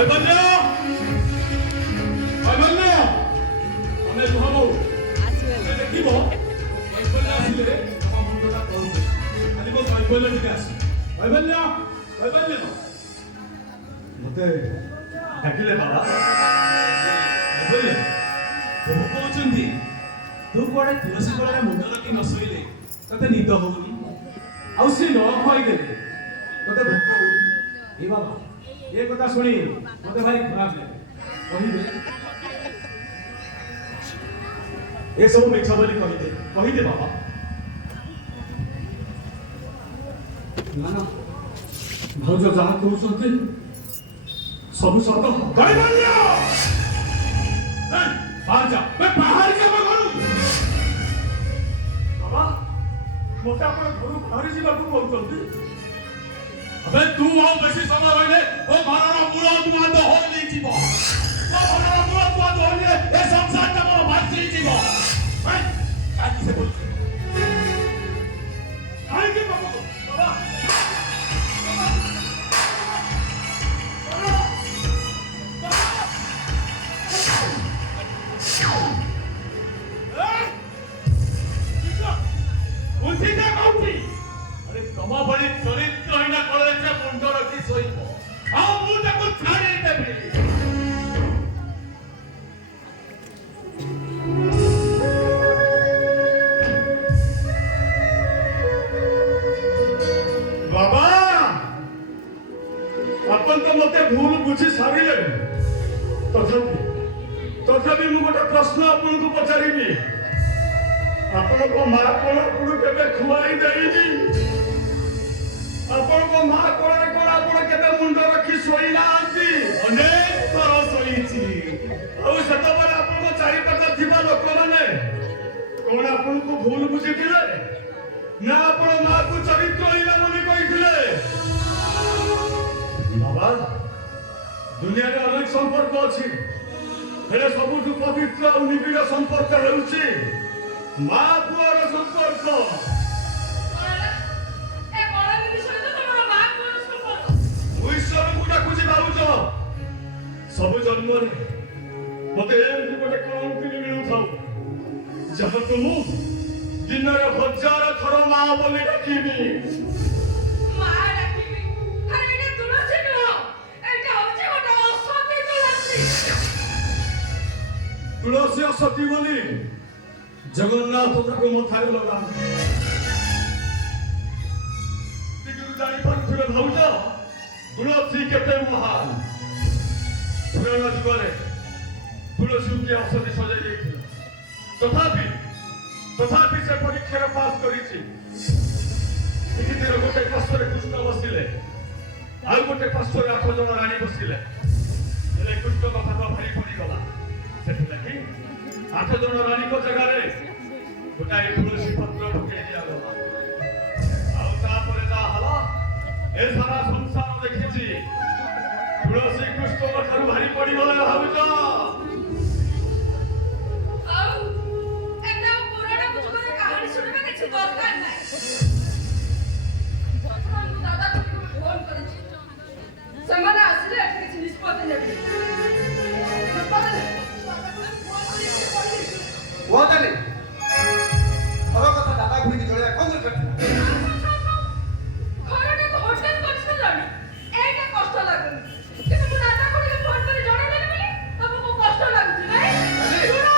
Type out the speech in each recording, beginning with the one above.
कैबल्य कैबल्य तमे कहबो तमे देखिबो कैबल्य आसिले तम मुंडटा कहू खाली को कैबल्य टिके आसी कैबल्य कैबल्य मते डाकिले बाबा कैबल्य बहु कहउचंदी तू कोडे तुलसी कोलारे मुंड रखी न सोइले तते निद होउनी आउ से न खोई देले तते भूख होउनी ए बाबा ये कथा सुनी मते भारी खराब लगे कहि दे ए सब मिछ बोली कहि दे बाबा ना ना भौज जहा कहउछंती सब सत कैबल्य बाहर जा मैं बाहर जा मैं घरू बाबा मोटा पर घरू बाहर जीवा को कहउछंती अबे तू आओ बेसी समय होइले ओ घरर मूल दुआ तो होई नहीं जीवो ओ घरर मूल दुआ तो होइले ए संसार त मोर भासी जीवो हैं काकी से बोल काई के बाबा अरे कमा बड़ी चरित्रहीन कले से मुंड रखी सोइबो आ मु ताको छाड़ी देबी बाबा अपन तो मते भूल बुझी सारिले तथापि मु गोटे प्रश्न आपन को पचारिबी आपण को मां कोन आपन केबे खुआई देइनी आपण को मां कोन कोन आपन केबे मुंड रखी सोइना आंती अनेक थर सोइची औ सतबल आपन को चारि पाता थिबा लोक माने कोन आपन को भूल बुझिथिले ना आपण मां को चरित्रहीन बोली कहिथिले बाबा दुनिया रे अनेक संपर्क अछि हेले सबुठु पवित्र और निबिड़ संपर्क हेउछि मां पुअर संपर्क ए बड़ा विषय तो तमरा मां पुअर संपर्क ईश्वर को डाकुछि बाबूज सब जन्म रे मते एमति गोटे कंटिन्यू मिलु थाउ जब तुम दिन रे हजार थर मां बोली डाकिबी मां डाकिबी अरे एटा तुलसी नो एटा होछि गोटे असती तुलसी असती बोली जगन्नाथ ताको मथारे लगा तिगुरु जानि पारथुले भाउज तुलसी केते महान पुराण जुगरे तुलसी के औषधि सजाई देथिला तथापि से परीक्षा पास करिछि एति दिन गोटे पार्श्वरे कृष्ण बसिले आउ गोटे पार्श्वरे 8 जन रानी बसिले हेले कृष्ण कथा भारी पड़ी गला सेति लागि 8 जन रानी को जगह रे गोटाई तुलसी पत्र पके दिया गला आउ तापरे जा हला ए सारा संसार देखिछि तुलसी कृष्ण ठारू भारी पड़ी गला भाउज आउ एटा पुराण बुझरे कहानी सुनबे किछि दरकार नै हम दादा को फोन करिछि ସେମାନେ ଆସିଲେ ଏଠି କିଛି ନିଷ୍ପତ୍ତି ନେବେ वो तले अरो कथा दादा गुडी की जोड़े कोन करते घरटे तो होटल करछ जानी एटा कष्ट लागुनी कि मु दादा को फोन କରି जणा देबी तमको कष्ट लागुची नै सुनो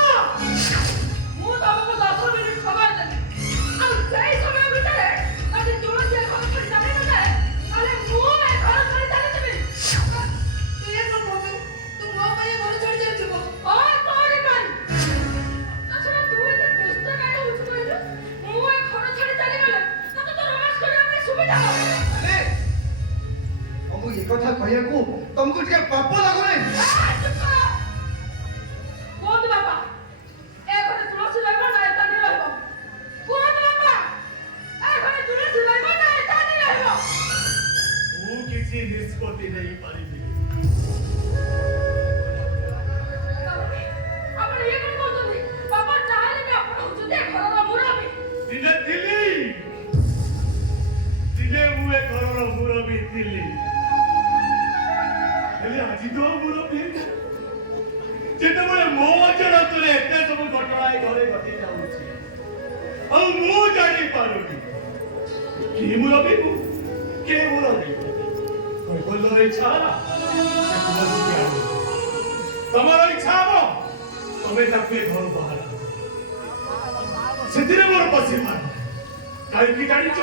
मु तमको 10 मिनिट खबर देबी आ सेई समय भितरे अजी तुलसी घर छड़ी जाने न जाए अरे मु ए घर छड़ी जाने देबी ये तो बोल तुम मो पे घर छड़ी जाइबो ओ तोरे पान ये कथा कहिया को तुमको के पाप लागो नै कोन बाबा ए घरे तुलसी रहबो ना एता नि रहबो कोन बाबा ए घरे तुलसी रहबो ना एता नि रहबो ओ किछि निष्पत्ति नहीं पारिबी आपण ये कोन कहतोनी बाबा चाहले कि आपण हुजुते घरर मुरबी दिने मुए घरर मुरबी दिल्ली हेले आजि तो ଯେତେବେଳେ ମୋ ଅଜାଣତରେ ଏତେ ସବୁ ଘଟଣା ଏ ଘରେ ଘଟି ଯାଉଛି ଆଉ ମୁଁ ଜାଣିପାରୁନି କିଏ ମୁରବିବୁ କିଏ ମୁରବିବୁ କହିବଲର ଇଚ୍ଛା ହେଲା ତମର ଇଚ୍ଛା ହବ ତମେ ତାକୁ ଏ ଘରୁ ବାହାର ସେଥିରେ ମୋର ପଶିବାର କାହିଁକି ଜାଣିଛ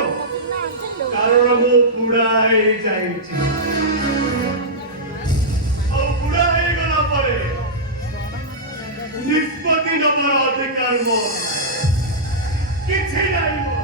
କାରଣ ମୁଁ ବୁଢା ହେଇଯାଇଛି ଆଉ ବୁଢା ହେଇଗଲା ପରେ ନିଷ୍ପତ୍ତି ନବାର ଅଧିକାର ମୋର କିଛି ନାହିଁ